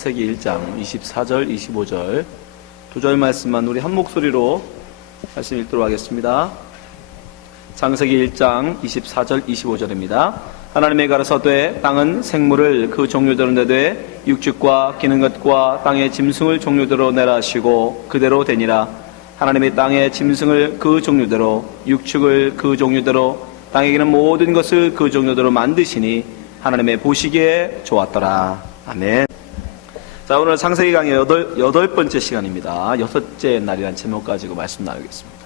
창세기 1장 24절 25절 두 절 말씀만 우리 한 목소리로 말씀 읽도록 하겠습니다. 창세기 1장 24절 25절입니다. 하나님의 가라사대 땅은 생물을 그 종류대로 내되 육축과 기는 것과 땅의 짐승을 종류대로 내라 하시고 그대로 되니라. 하나님이 땅의 짐승을 그 종류대로 육축을 그 종류대로 땅에 기는 모든 것을 그 종류대로 만드시니 하나님의 보시기에 좋았더라. 아멘. 자, 오늘 창세기 강의 여덟 번째 시간입니다. 여섯째 날이라는 제목 가지고 말씀 나누겠습니다.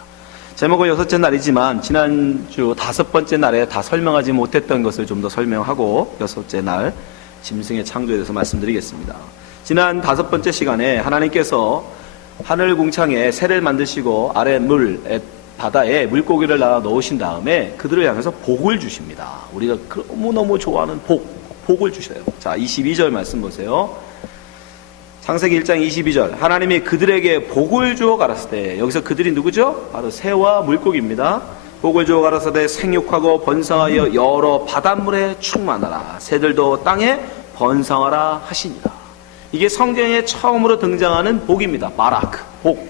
제목은 여섯째 날이지만 지난주 다섯 번째 날에 다 설명하지 못했던 것을 좀 더 설명하고 여섯째 날 짐승의 창조에 대해서 말씀드리겠습니다. 지난 다섯 번째 시간에 하나님께서 하늘 궁창에 새를 만드시고 아래 바다에 물고기를 낳아 넣으신 다음에 그들을 향해서 복을 주십니다. 우리가 너무너무 좋아하는 복을 주셔요. 자, 22절 말씀 보세요. 창세기 1장 22절. 하나님이 그들에게 복을 주어 가라사대. 여기서 그들이 누구죠? 바로 새와 물고기입니다. 복을 주어 가라사대 생육하고 번성하여 여러 바닷물에 충만하라. 새들도 땅에 번성하라 하시니라. 이게 성경에 처음으로 등장하는 복입니다. 바라크, 복.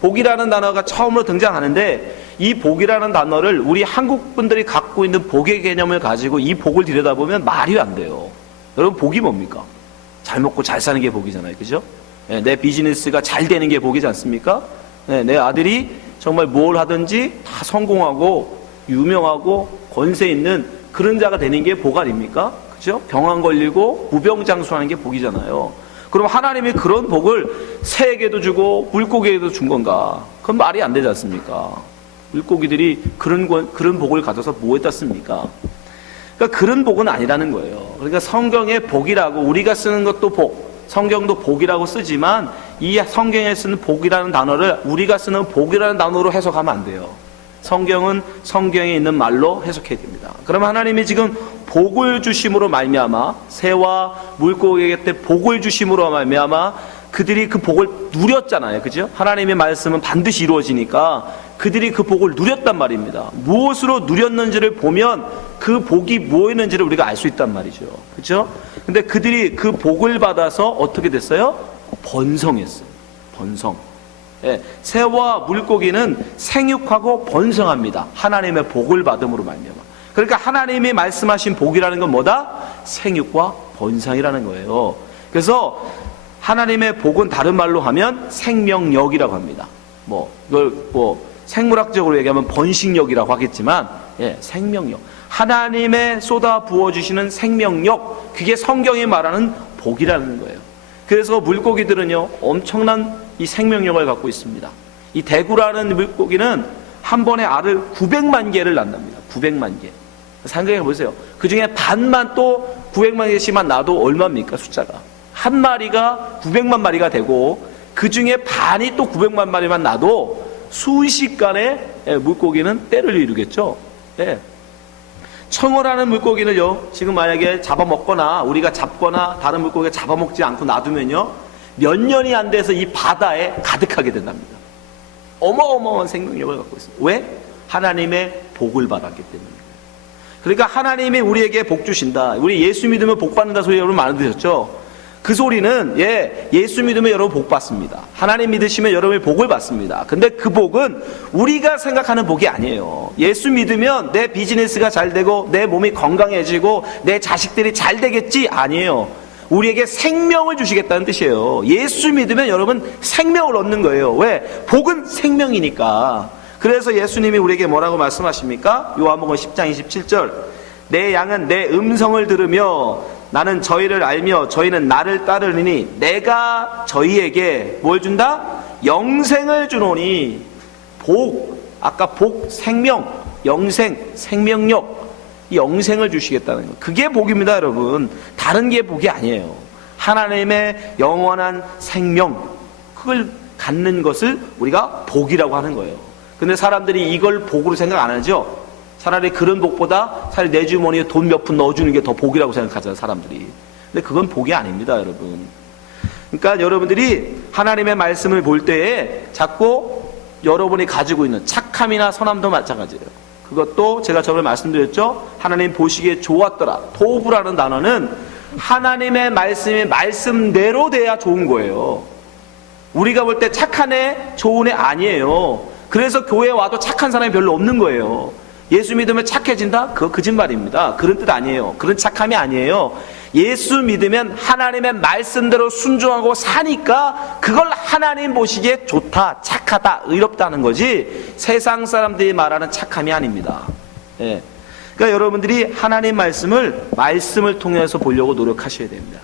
복이라는 단어가 처음으로 등장하는데 이 복이라는 단어를 우리 한국 분들이 갖고 있는 복의 개념을 가지고 이 복을 들여다보면 말이 안 돼요. 여러분, 복이 뭡니까? 잘 먹고 잘 사는 게 복이잖아요. 그죠? 네, 내 비즈니스가 잘 되는 게 복이지 않습니까? 네, 내 아들이 정말 뭘 하든지 다 성공하고 유명하고 권세 있는 그런 자가 되는 게 복 아닙니까? 그죠? 병 안 걸리고 무병장수하는 게 복이잖아요. 그럼 하나님이 그런 복을 새에게도 주고 물고기에게도 준 건가? 그건 말이 안 되지 않습니까? 물고기들이 그런 복을 가져서 뭐 했다 씁니까? 그러니까 그런 복은 아니라는 거예요. 그러니까 성경의 복이라고 우리가 쓰는 것도 복, 성경도 복이라고 쓰지만 이 성경에 쓰는 복이라는 단어를 우리가 쓰는 복이라는 단어로 해석하면 안 돼요. 성경은 성경에 있는 말로 해석해야 됩니다. 그러면 하나님이 지금 복을 주심으로 말미암아 새와 물고기에게 복을 주심으로 말미암아 그들이 그 복을 누렸잖아요. 그죠? 하나님의 말씀은 반드시 이루어지니까 그들이 그 복을 누렸단 말입니다. 무엇으로 누렸는지를 보면 그 복이 뭐였는지를 우리가 알 수 있단 말이죠. 그죠? 근데 그들이 그 복을 받아서 어떻게 됐어요? 번성했어요. 번성. 예, 새와 물고기는 생육하고 번성합니다. 하나님의 복을 받음으로 말미암아. 그러니까 하나님이 말씀하신 복이라는 건 뭐다? 생육과 번성이라는 거예요. 그래서 하나님의 복은 다른 말로 하면 생명력이라고 합니다. 이걸 생물학적으로 얘기하면 번식력이라고 하겠지만, 예, 생명력. 하나님의 쏟아 부어주시는 생명력, 그게 성경이 말하는 복이라는 거예요. 그래서 물고기들은요, 엄청난 이 생명력을 갖고 있습니다. 이 대구라는 물고기는 한 번에 알을 900만 개를 낳습니다. 900만 개. 생각해 보세요. 그 중에 반만 또 900만 개씩만 낳아도 얼마입니까? 숫자가. 한 마리가 900만 마리가 되고 그 중에 반이 또 900만 마리만 낳아도 순식간에 물고기는 때를 이루겠죠. 네. 청어라는 물고기는요, 지금 만약에 잡아먹거나 우리가 잡거나 다른 물고기가 잡아먹지 않고 놔두면요, 몇 년이 안 돼서 이 바다에 가득하게 된답니다. 어마어마한 생명력을 갖고 있습니다. 왜? 하나님의 복을 받았기 때문입니다. 그러니까 하나님이 우리에게 복 주신다. 우리 예수 믿으면 복 받는다 소리 여러분 많이 들으셨죠? 그 소리는 예수 믿으면 여러분 복 받습니다. 하나님 믿으시면 여러분이 복을 받습니다. 근데 그 복은 우리가 생각하는 복이 아니에요. 예수 믿으면 내 비즈니스가 잘 되고 내 몸이 건강해지고 내 자식들이 잘 되겠지? 아니에요. 우리에게 생명을 주시겠다는 뜻이에요. 예수 믿으면 여러분 생명을 얻는 거예요. 왜? 복은 생명이니까. 그래서 예수님이 우리에게 뭐라고 말씀하십니까? 요한복음 10장 27절. 내 양은 내 음성을 들으며 나는 저희를 알며 저희는 나를 따르니 내가 저희에게 뭘 준다? 영생을 주노니. 복, 아까 복, 생명, 영생, 생명력, 이 영생을 주시겠다는 거. 그게 복입니다, 여러분. 다른 게 복이 아니에요. 하나님의 영원한 생명, 그걸 갖는 것을 우리가 복이라고 하는 거예요. 근데 사람들이 이걸 복으로 생각 안 하죠? 차라리 그런 복보다 차라리 내 주머니에 돈 몇 푼 넣어주는 게 더 복이라고 생각하잖아요, 사람들이. 근데 그건 복이 아닙니다, 여러분. 그러니까 여러분들이 하나님의 말씀을 볼 때에 자꾸 여러분이 가지고 있는 착함이나 선함도 마찬가지예요. 그것도 제가 저번에 말씀드렸죠. 하나님 보시기에 좋았더라. 도구라는 단어는 하나님의 말씀이 말씀대로 돼야 좋은 거예요. 우리가 볼 때 착한 애, 좋은 애 아니에요. 그래서 교회에 와도 착한 사람이 별로 없는 거예요. 예수 믿으면 착해진다? 그거 거짓말입니다. 그런 뜻 아니에요. 그런 착함이 아니에요. 예수 믿으면 하나님의 말씀대로 순종하고 사니까 그걸 하나님 보시기에 좋다, 착하다, 의롭다는 거지 세상 사람들이 말하는 착함이 아닙니다. 예. 그러니까 여러분들이 하나님 말씀을 통해서 보려고 노력하셔야 됩니다.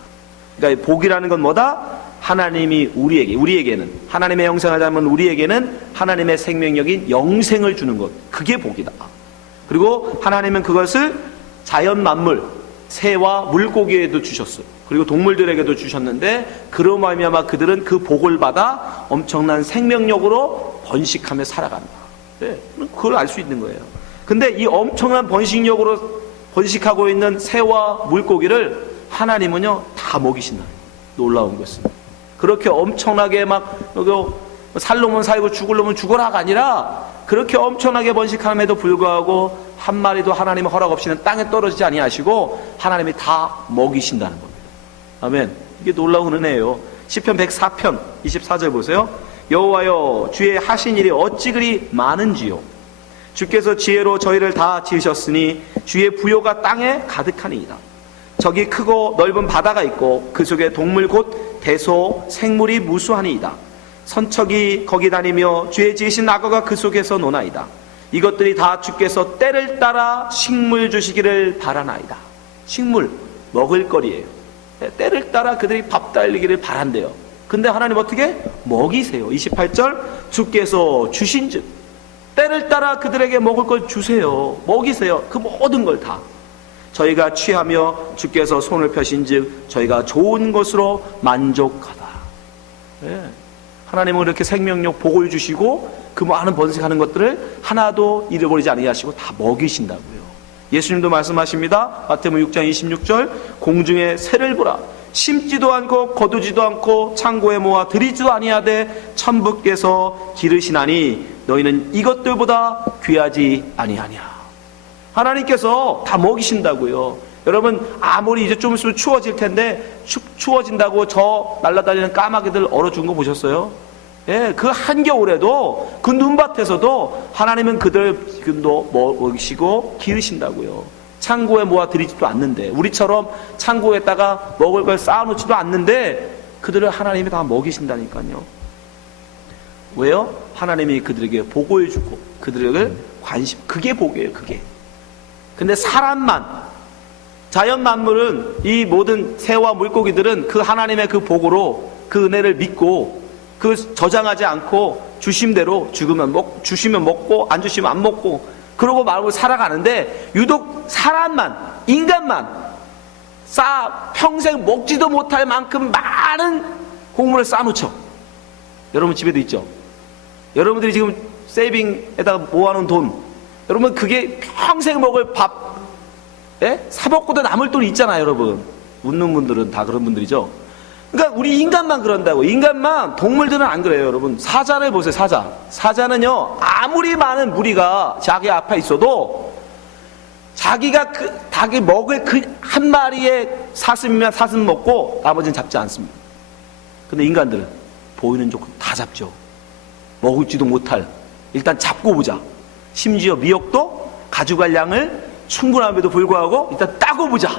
그러니까 복이라는 건 뭐다? 하나님이 우리에게는 하나님의 형상을 닮은 우리에게는 하나님의 생명력인 영생을 주는 것, 그게 복이다. 그리고 하나님은 그것을 자연 만물, 새와 물고기에도 주셨어요. 그리고 동물들에게도 주셨는데 그로 말미암아 그들은 그 복을 받아 엄청난 생명력으로 번식하며 살아간다. 네, 그걸 알 수 있는 거예요. 근데 이 엄청난 번식력으로 번식하고 있는 새와 물고기를 하나님은요 다 먹이신다. 놀라운 것은 그렇게 엄청나게 막 살 놈은 살고 죽을 놈은 죽어라가 아니라 그렇게 엄청나게 번식함에도 불구하고 한 마리도 하나님의 허락 없이는 땅에 떨어지지 아니하시고 하나님이 다 먹이신다는 겁니다. 아멘. 이게 놀라운 은혜예요. 시편 104편 24절 보세요. 여호와여 주의 하신 일이 어찌 그리 많은지요. 주께서 지혜로 저희를 다 지으셨으니 주의 부요가 땅에 가득하니이다. 저기 크고 넓은 바다가 있고 그 속에 동물 곧 대소 생물이 무수하니이다. 선척이 거기 다니며 주의 지으신 악어가 그 속에서 노나이다. 이것들이 다 주께서 때를 따라 식물 주시기를 바라나이다. 식물, 먹을거리예요. 때를 따라 그들이 밥 달리기를 바란대요. 근데 하나님 어떻게? 먹이세요. 28절 주께서 주신즉 때를 따라 그들에게 먹을 걸 주세요. 먹이세요. 그 모든 걸 다. 저희가 취하며 주께서 손을 펴신즉 저희가 좋은 것으로 만족하다. 네. 하나님은 그렇게 생명력 복을 주시고 그 많은 번식하는 것들을 하나도 잃어버리지 아니하시고 다 먹이신다고요. 예수님도 말씀하십니다. 마태복음 6장 26절 공중에 새를 보라. 심지도 않고 거두지도 않고 창고에 모아 들이지도 아니하되 천부께서 기르시나니 너희는 이것들보다 귀하지 아니하냐. 하나님께서 다 먹이신다고요. 여러분 아무리 이제 좀 있으면 추워질 텐데 추워진다고 저 날아다니는 까마귀들 얼어 죽은 거 보셨어요? 예, 그 한겨울에도 그 눈밭에서도 하나님은 그들 지금도 먹이시고 기르신다고요. 창고에 모아 들이지도 않는데 우리처럼 창고에다가 먹을 걸 쌓아놓지도 않는데 그들을 하나님이 다 먹이신다니까요. 왜요? 하나님이 그들에게 복을 주고 그들에게 관심, 그게 복이에요. 그게. 근데 사람만, 자연 만물은 이 모든 새와 물고기들은 그 하나님의 그 복으로 그 은혜를 믿고 그 저장하지 않고 주심대로 주시면 먹고 안 주시면 안 먹고 그러고 말고 살아가는데 유독 사람만, 인간만 평생 먹지도 못할 만큼 많은 곡물을 쌓아놓죠. 여러분 집에도 있죠. 여러분들이 지금 세이빙에다가 모아놓은 돈, 여러분 그게 평생 먹을 밥, 예? 사 먹고도 남을 돈이 있잖아요. 여러분 웃는 분들은 다 그런 분들이죠. 그러니까 우리 인간만 그런다고. 인간만, 동물들은 안 그래요. 여러분 사자를 보세요. 사자는요 아무리 많은 무리가 자기 앞에 있어도 자기가 그 닭이 먹을 그 한 마리의 사슴이면 사슴 먹고 나머지는 잡지 않습니다. 근데 인간들은 보이는 조건 다 잡죠. 먹을지도 못할, 일단 잡고 보자. 심지어 미역도 가져갈 양을 충분함에도 불구하고 일단 따고 보자.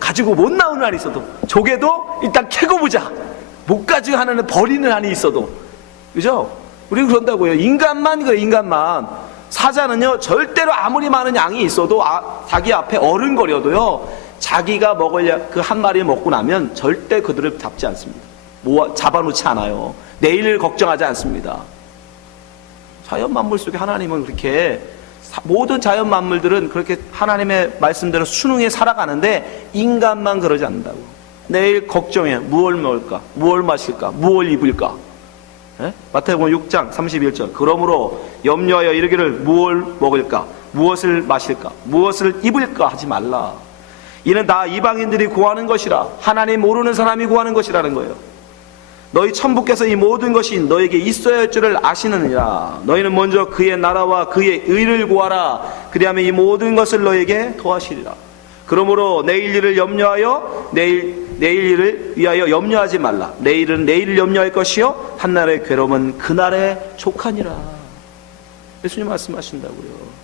가지고 못 나오는 한이 있어도, 조개도 일단 캐고 보자. 못 가지고 하나는 버리는 한이 있어도, 그죠? 우리는 그런다고요. 인간만 그래. 인간만. 사자는요 절대로 아무리 많은 양이 있어도 자기 앞에 어른거려도요 자기가 먹을 그 한 마리를 먹고 나면 절대 그들을 잡지 않습니다. 잡아놓지 않아요. 내일을 걱정하지 않습니다. 자연 만물 속에 하나님은 그렇게, 모든 자연 만물들은 그렇게 하나님의 말씀대로 순응해 살아가는데 인간만 그러지 않는다고. 내일 걱정해. 무엇을 먹을까? 무엇을 마실까? 무엇을 입을까? 예? 마태복음 6장 31절 그러므로 염려하여 이르기를 무엇을 먹을까? 무엇을 마실까? 무엇을 입을까? 하지 말라. 이는 다 이방인들이 구하는 것이라. 하나님 모르는 사람이 구하는 것이라는 거예요. 너희 천부께서 이 모든 것이 너에게 있어야 할 줄을 아시느니라. 너희는 먼저 그의 나라와 그의 의를 구하라. 그리하면 이 모든 것을 너에게 더하시리라. 그러므로 내일 일을 염려하여 내일 일을 위하여 염려하지 말라. 내일은 내일을 염려할 것이요 한날의 괴로움은 그날에 족하니라. 예수님 말씀하신다고요.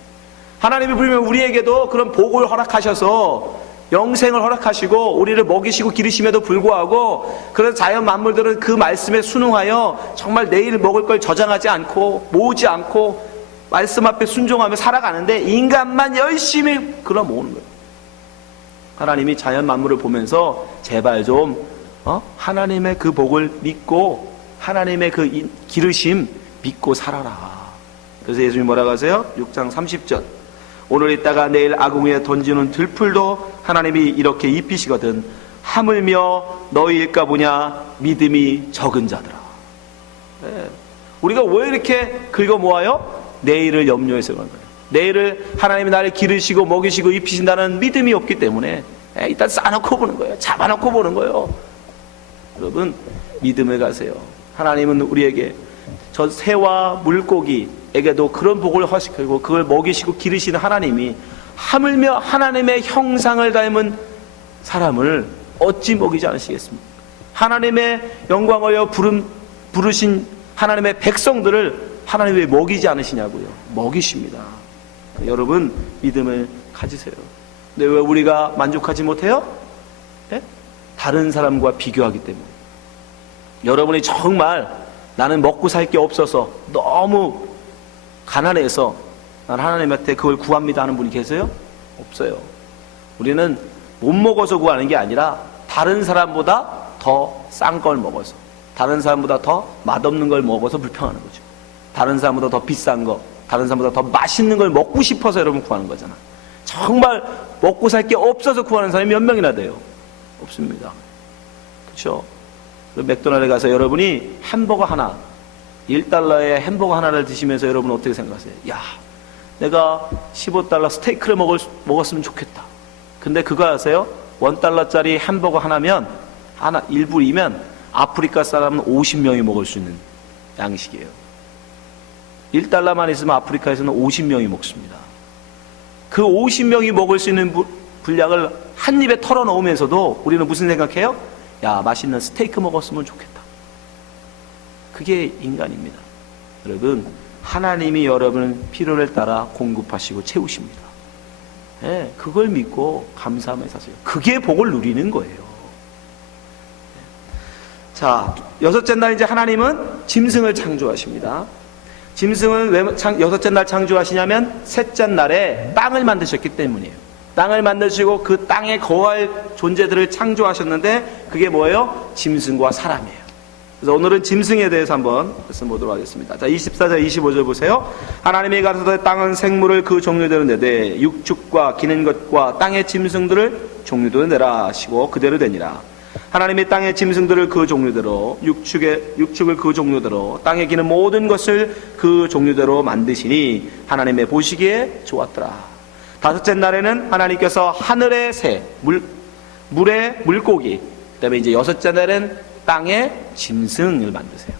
하나님이 부르면 우리에게도 그런 복을 허락하셔서 영생을 허락하시고 우리를 먹이시고 기르심에도 불구하고, 그래서 자연 만물들은 그 말씀에 순응하여 정말 내일 먹을 걸 저장하지 않고 모으지 않고 말씀 앞에 순종하며 살아가는데, 인간만 열심히 끌어 모으는 거예요. 하나님이 자연 만물을 보면서 제발 좀 하나님의 그 복을 믿고 하나님의 그 기르심 믿고 살아라. 그래서 예수님이 뭐라고 하세요? 6장 30절. 오늘 있다가 내일 아궁이에 던지는 들풀도 하나님이 이렇게 입히시거든 하물며 너희일까 보냐 믿음이 적은 자들아. 네. 우리가 왜 이렇게 긁어 모아요? 내일을 염려해서 그런 거예요. 내일을 하나님이 나를 기르시고 먹이시고 입히신다는 믿음이 없기 때문에 일단 쌓아놓고 보는 거예요. 잡아놓고 보는 거예요. 여러분, 믿음을 가세요. 하나님은 우리에게 저 새와 물고기에게도 그런 복을 허시키고 그걸 먹이시고 기르시는 하나님이 하물며 하나님의 형상을 닮은 사람을 어찌 먹이지 않으시겠습니까? 하나님의 영광을 부르신 하나님의 백성들을 하나님이 왜 먹이지 않으시냐고요. 먹이십니다. 여러분, 믿음을 가지세요. 근데 왜 우리가 만족하지 못해요? 네? 다른 사람과 비교하기 때문에. 여러분이 정말 나는 먹고 살 게 없어서 너무 가난해서 난 하나님한테 그걸 구합니다 하는 분이 계세요? 없어요. 우리는 못 먹어서 구하는 게 아니라 다른 사람보다 더 싼 걸 먹어서, 다른 사람보다 더 맛없는 걸 먹어서 불평하는 거죠. 다른 사람보다 더 비싼 거, 다른 사람보다 더 맛있는 걸 먹고 싶어서 여러분 구하는 거잖아. 정말 먹고 살 게 없어서 구하는 사람이 몇 명이나 돼요? 없습니다. 그렇죠? 맥도날드에 가서 여러분이 햄버거 하나, 1달러에 햄버거 하나를 드시면서 여러분 어떻게 생각하세요? 야, 내가 15달러 스테이크를 먹었으면 좋겠다. 근데 그거 아세요? 1달러짜리 햄버거 하나면, 일불이면 아프리카 사람은 50명이 먹을 수 있는 양식이에요. 1달러만 있으면 아프리카에서는 50명이 먹습니다. 그 50명이 먹을 수 있는 분량을 한 입에 털어 넣으면서도 우리는 무슨 생각해요? 야, 맛있는 스테이크 먹었으면 좋겠다. 그게 인간입니다. 여러분, 하나님이 여러분 필요를 따라 공급하시고 채우십니다. 네, 그걸 믿고 감사하며 사세요. 그게 복을 누리는 거예요. 자, 여섯째 날 이제 하나님은 짐승을 창조하십니다. 짐승은 왜 여섯째 날 창조하시냐면 셋째 날에 땅을 만드셨기 때문이에요. 땅을 만드시고 그 땅에 거할 존재들을 창조하셨는데 그게 뭐예요? 짐승과 사람이에요. 그래서 오늘은 짐승에 대해서 한번 말씀 보도록 하겠습니다. 자, 24절 25절 보세요. 하나님이 가라사대 땅은 생물을 그 종류대로 내되 육축과 기는 것과 땅의 짐승들을 종류대로 내라 하시고 그대로 되니라. 하나님이 땅의 짐승들을 그 종류대로 육축을 그 종류대로 땅에 기는 모든 것을 그 종류대로 만드시니 하나님의 보시기에 좋았더라. 다섯째 날에는 하나님께서 하늘의 새, 물의 물고기, 그 다음에 이제 여섯째 날은 땅의 짐승을 만드세요.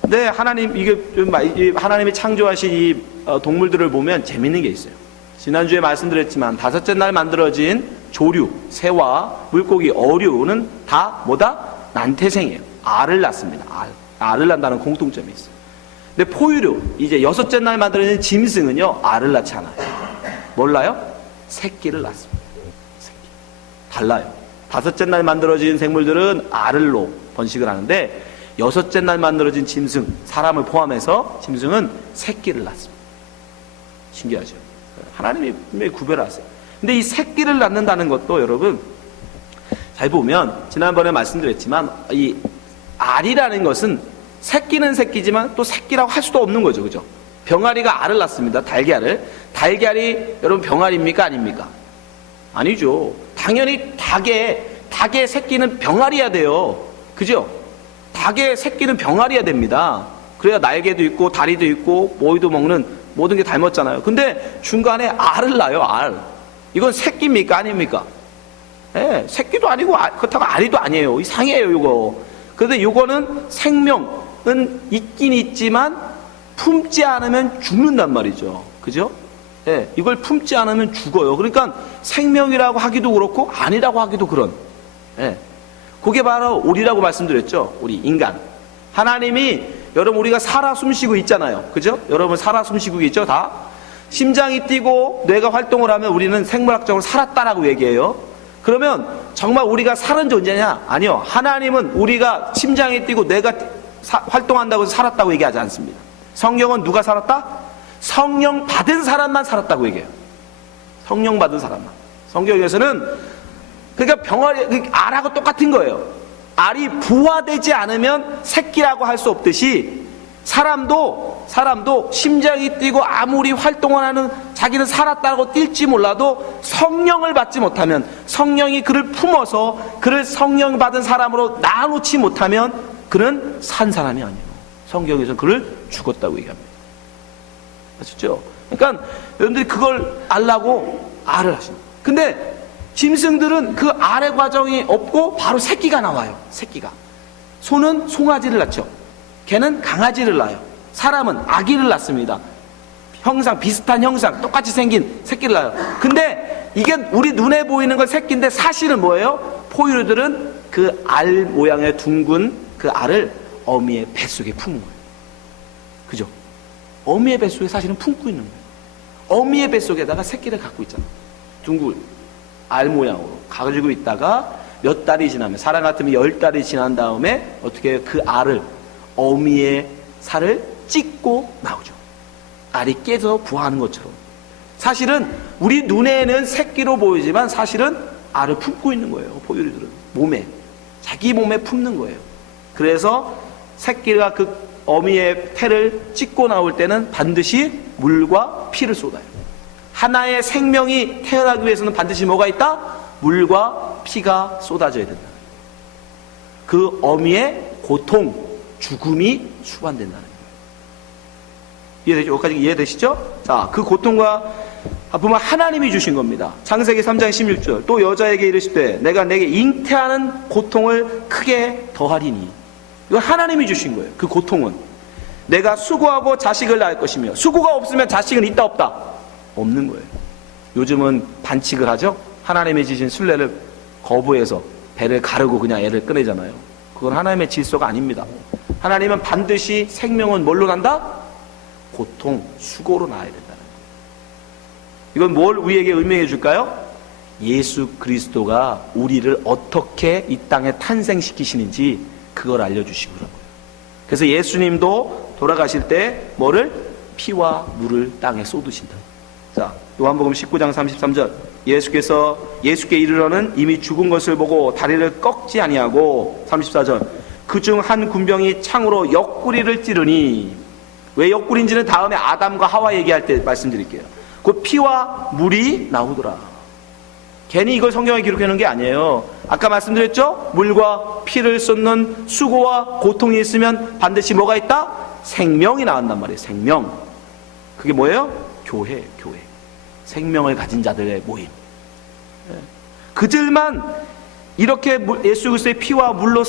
근데 하나님이 창조하신 이 동물들을 보면 재밌는 게 있어요. 지난주에 말씀드렸지만 다섯째 날 만들어진 조류, 새와 물고기, 어류는 다 뭐다? 난태생이에요. 알을 낳습니다. 알을 낳는다는 공통점이 있어요. 근데 포유류, 이제 여섯째 날 만들어진 짐승은요, 알을 낳지 않아요. 몰라요? 새끼를 낳습니다. 새끼. 달라요. 다섯째 날 만들어진 생물들은 알을로 번식을 하는데 여섯째 날 만들어진 짐승, 사람을 포함해서 짐승은 새끼를 낳습니다. 신기하죠? 하나님이 분명히 구별하세요. 근데 이 새끼를 낳는다는 것도 여러분 잘 보면 지난번에 말씀드렸지만 이 알이라는 것은 새끼는 새끼지만 또 새끼라고 할 수도 없는 거죠. 그죠? 병아리가 알을 낳습니다. 달걀을. 달걀이 여러분 병아리입니까? 아닙니까? 아니죠. 당연히 닭의 새끼는 병아리야 돼요. 그죠? 닭의 새끼는 병아리야 됩니다. 그래야 날개도 있고 다리도 있고 모이도 먹는 모든 게 닮았잖아요. 근데 중간에 알을 낳아요. 알. 이건 새끼입니까? 아닙니까? 네, 새끼도 아니고 그렇다고 알이도 아니에요. 이상해요, 이거. 그런데 이거는 생명은 있긴 있지만 품지 않으면 죽는단 말이죠. 그죠? 예, 이걸 품지 않으면 죽어요. 그러니까 생명이라고 하기도 그렇고 아니라고 하기도 그런. 예, 그게 바로 우리라고 말씀드렸죠. 우리 인간. 하나님이 여러분 우리가 살아 숨쉬고 있잖아요. 그죠? 여러분 살아 숨쉬고 있죠? 다? 심장이 뛰고 뇌가 활동을 하면 우리는 생물학적으로 살았다라고 얘기해요. 그러면 정말 우리가 사는 존재냐? 아니요. 하나님은 우리가 심장이 뛰고 뇌가 활동한다고 해서 살았다고 얘기하지 않습니다. 성경은 누가 살았다? 성령 받은 사람만 살았다고 얘기해요. 성령 받은 사람만. 성경에서는 그러니까 병아리, 알하고 똑같은 거예요. 알이 부화되지 않으면 새끼라고 할 수 없듯이 사람도 심장이 뛰고 아무리 활동을 하는 자기는 살았다고 뛸지 몰라도 성령을 받지 못하면, 성령이 그를 품어서 그를 성령 받은 사람으로 낳아놓지 못하면 그는 산 사람이 아니에요. 성경에서는 그를 죽었다고 얘기합니다. 아시죠? 그러니까 여러분들이 그걸 알라고 알을 하십니다. 근데 짐승들은 그 알의 과정이 없고 바로 새끼가 나와요. 새끼가. 소는 송아지를 낳죠. 개는 강아지를 낳아요. 사람은 아기를 낳습니다. 형상, 비슷한 형상, 똑같이 생긴 새끼를 낳아요. 근데 이게 우리 눈에 보이는 건 새끼인데 사실은 뭐예요? 포유류들은 그 알 모양의 둥근 그 알을 어미의 뱃속에 품은 거예요. 그죠? 어미의 뱃속에 사실은 품고 있는 거예요. 어미의 뱃속에다가 새끼를 갖고 있잖아요. 둥근 알 모양으로 가지고 있다가 몇 달이 지나면, 사람 같으면 10달이 지난 다음에 어떻게 해요? 그 알을, 어미의 살을 찢고 나오죠. 알이 깨져 부화하는 것처럼. 사실은 우리 눈에는 새끼로 보이지만 사실은 알을 품고 있는 거예요. 포유류들은 몸에, 자기 몸에 품는 거예요. 그래서 새끼가 그 어미의 태를 찢고 나올 때는 반드시 물과 피를 쏟아요. 하나의 생명이 태어나기 위해서는 반드시 뭐가 있다? 물과 피가 쏟아져야 된다. 그 어미의 고통, 죽음이 수반된다는 거예요. 이해되죠? 여기까지 이해되시죠? 자, 그 고통과 아픔은 하나님이 주신 겁니다. 창세기 3장 16절. 또 여자에게 이르시되 내가 내게 잉태하는 고통을 크게 더하리니. 이거 하나님이 주신 거예요. 그 고통은 내가 수고하고 자식을 낳을 것이며, 수고가 없으면 자식은 있다 없다? 없는 거예요. 요즘은 반칙을 하죠. 하나님의 지신 순례를 거부해서 배를 가르고 그냥 애를 꺼내잖아요. 그건 하나님의 질서가 아닙니다. 하나님은 반드시 생명은 뭘로 난다? 고통, 수고로 낳아야 된다는 거예요. 이건 뭘 우리에게 의미해 줄까요? 예수 그리스도가 우리를 어떻게 이 땅에 탄생시키시는지 그걸 알려주시고 그런 거예요. 그래서 예수님도 돌아가실 때 뭐를? 피와 물을 땅에 쏟으신다. 자, 요한복음 19장 33절. 예수께 이르러는 이미 죽은 것을 보고 다리를 꺾지 아니하고, 34절. 그중 한 군병이 창으로 옆구리를 찌르니. 왜 옆구리인지는 다음에 아담과 하와 얘기할 때 말씀드릴게요. 그 피와 물이 나오더라. 괜히 이걸 성경에 기록해 놓은 게 아니에요. 아까 말씀드렸죠? 물과 피를 쏟는 수고와 고통이 있으면 반드시 뭐가 있다? 생명이 나온단 말이에요. 생명. 그게 뭐예요? 교회. 생명을 가진 자들의 모임. 그들만 이렇게 예수 그리스도의 피와 물로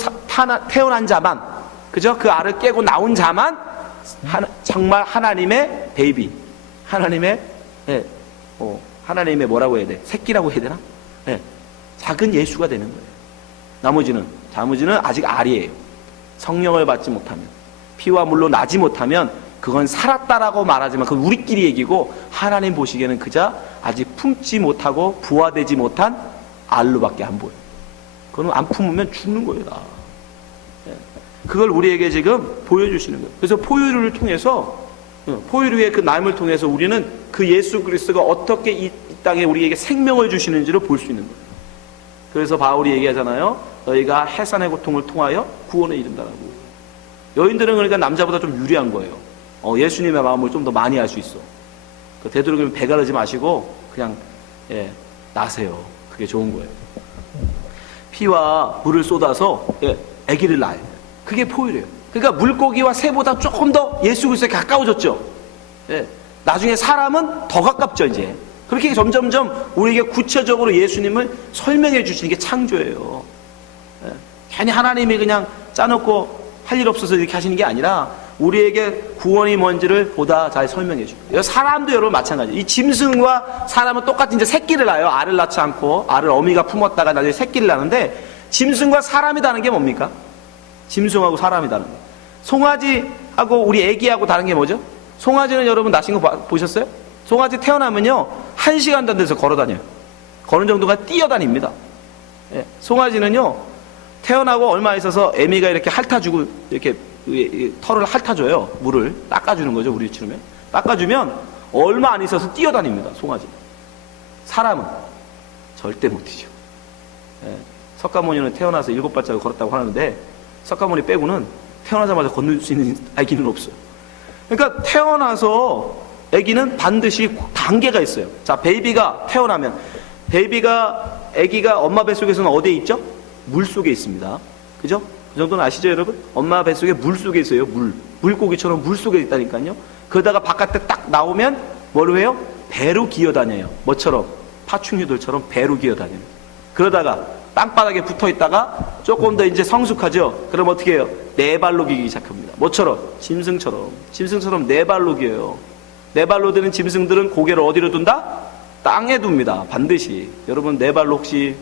태어난 자만, 그죠? 그 알을 깨고 나온 자만 정말 하나님의 베이비, 하나님의 뭐라고 해야 돼? 새끼라고 해야 되나? 작은 예수가 되는 거예요. 나머지는 아직 알이에요. 성령을 받지 못하면, 피와 물로 나지 못하면 그건 살았다라고 말하지만 그건 우리끼리 얘기고, 하나님 보시기에는 그저 아직 품지 못하고 부화되지 못한 알로밖에 안 보여요. 그건 안 품으면 죽는 거예요, 다. 그걸 우리에게 지금 보여주시는 거예요. 그래서 포유류를 통해서, 포유류의 그 나임을 통해서 우리는 그 예수 그리스도가 어떻게 이 땅에 우리에게 생명을 주시는지를 볼 수 있는 거예요. 그래서 바울이 얘기하잖아요. 너희가 해산의 고통을 통하여 구원에 이른다라고. 여인들은 그러니까 남자보다 좀 유리한 거예요. 예수님의 마음을 좀 더 많이 알 수 있어. 되도록이면 배가르지 마시고 그냥 나세요. 그게 좋은 거예요. 피와 물을 쏟아서 아기를 낳아요. 그게 포유래요. 그러니까 물고기와 새보다 조금 더 예수 그리스도에 가까워졌죠. 나중에 사람은 더 가깝죠, 이제. 그렇게 점점점 우리에게 구체적으로 예수님을 설명해 주시는 게 창조예요. 괜히 하나님이 그냥 짜놓고 할 일 없어서 이렇게 하시는 게 아니라 우리에게 구원이 뭔지를 보다 잘 설명해 줍니다. 사람도 여러분 마찬가지예요. 이 짐승과 사람은 똑같이 이제 새끼를 낳아요. 알을 낳지 않고 알을 어미가 품었다가 나중에 새끼를 낳는데 짐승과 사람이 다른 게 뭡니까? 짐승하고 사람이 다른 게. 송아지하고 우리 애기하고 다른 게 뭐죠? 송아지는 여러분 낳으신 거 보셨어요? 송아지 태어나면요 1시간도 안 돼서 걸어 다녀요. 거는 정도가 뛰어다닙니다. 예, 송아지는요 태어나고 얼마 있어서 애미가 이렇게 핥아주고 이렇게 털을 핥아줘요. 물을 닦아주는 거죠. 우리처럼 닦아주면 얼마 안 있어서 뛰어다닙니다. 송아지. 사람은 절대 못 뛰죠. 예, 석가모니는 태어나서 7발짝을 걸었다고 하는데 석가모니 빼고는 태어나자마자 걷는 수 있는 아기는 없어요. 그러니까 태어나서 아기는 반드시 단계가 있어요. 자, 베이비가 태어나면 아기가 엄마 뱃속에서는 어디에 있죠? 물 속에 있습니다. 그죠? 그 정도는 아시죠, 여러분? 엄마 뱃속에 물 속에 있어요. 물고기처럼 물 속에 있다니까요. 그러다가 바깥에 딱 나오면 뭐로 해요? 배로 기어다녀요. 뭐처럼? 파충류들처럼 배로 기어다녀요. 그러다가 땅바닥에 붙어 있다가 조금 더 이제 성숙하죠? 그럼 어떻게 해요? 네 발로 기기 시작합니다. 뭐처럼? 짐승처럼 네 발로 기어요. 네 발로 드는 짐승들은 고개를 어디로 둔다? 땅에 둡니다. 반드시. 여러분 네 발로 혹시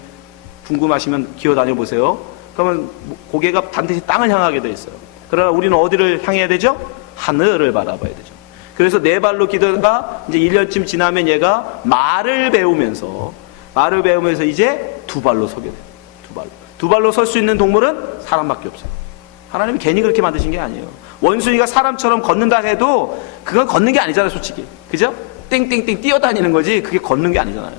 궁금하시면 기어다녀 보세요. 그러면 고개가 반드시 땅을 향하게 돼 있어요. 그러나 우리는 어디를 향해야 되죠? 하늘을 바라봐야 되죠. 그래서 네 발로 기다가 이제 1년쯤 지나면 얘가 말을 배우면서 이제 두 발로 서게 돼요. 두 발로 설 수 있는 동물은 사람밖에 없어요. 하나님이 괜히 그렇게 만드신 게 아니에요. 원숭이가 사람처럼 걷는다 해도 그건 걷는 게 아니잖아요, 솔직히. 그죠? 땡땡땡 뛰어다니는 거지 그게 걷는 게 아니잖아요.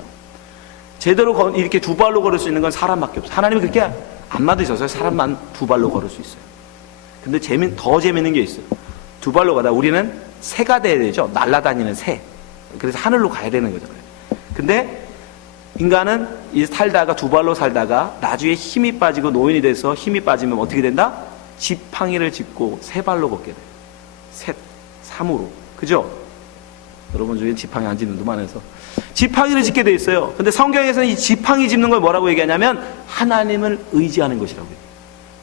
제대로 이렇게 두 발로 걸을 수 있는 건 사람밖에 없어요. 하나님이 그렇게 안 만드셔서 사람만 두 발로 걸을 수 있어요. 근데 더 재밌는 게 있어요. 두 발로 가다 우리는 새가 돼야 되죠. 날아다니는 새. 그래서 하늘로 가야 되는 거잖아요. 근데 인간은 살다가 두 발로 살다가 나중에 힘이 빠지고 노인이 돼서 힘이 빠지면 어떻게 된다? 지팡이를 짚고 세 발로 걷게 돼요. 삼으로. 그죠? 여러분 중에 지팡이 안 짚는 분 많아서 지팡이를 짚게 돼 있어요. 근데 성경에서는 이 지팡이 짚는 걸 뭐라고 얘기하냐면 하나님을 의지하는 것이라고 얘기해요.